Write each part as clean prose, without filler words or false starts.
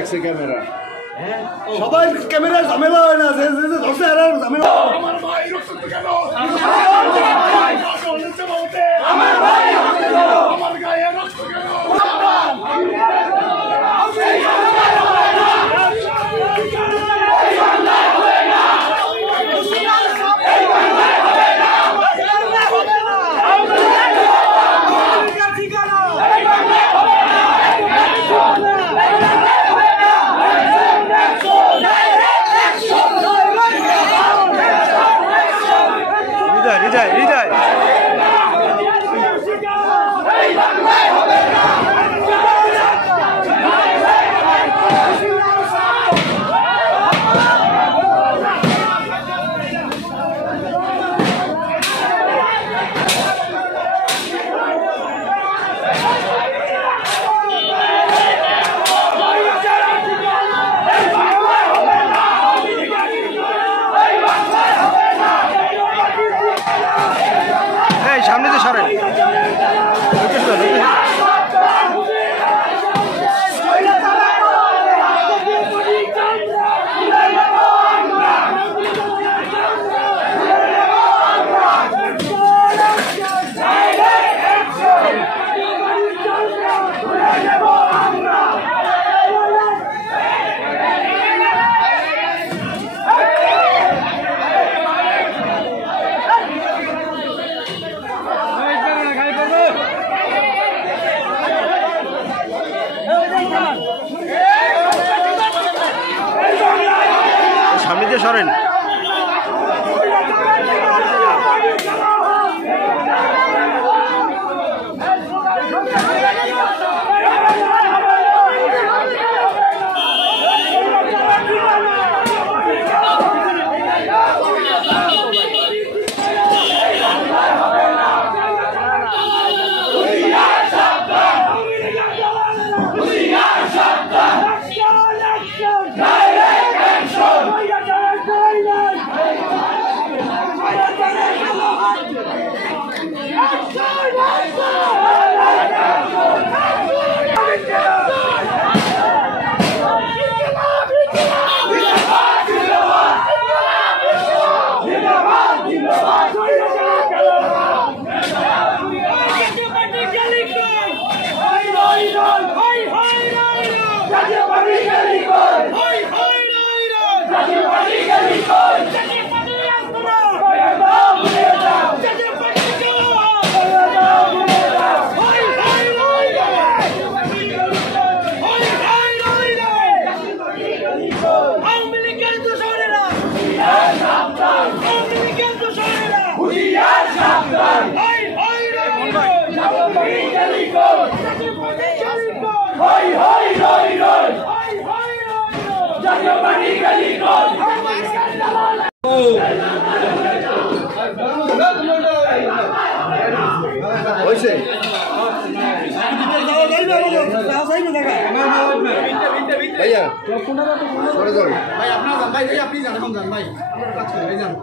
রাখছে ক্যামেরা। সবাই ক্যামেরার ঝামেলা হয় না, যে ধরছে আর ঝামেলা। আমার ভাই রক্ত কেন? আমার গায়ে রক্ত কেন? সামনে যে সরেন সামনে যে সরেন ভাইয়া সরে যান ভাই আপনার যান, ভাই আপনি যান, এখন যান ভাই, আপনার কাজ করেন, ভাই যান।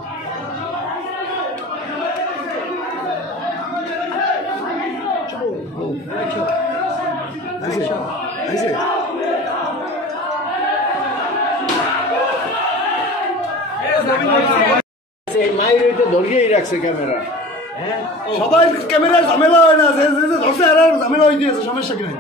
মায়ের ধরিয়েই রাখছে ক্যামেরা। সবাই ক্যামেরার ঝামেলা হয় না, যে ধরছে আর ঝামেলা হয়ে গিয়েছে, সমস্যা কি নাই।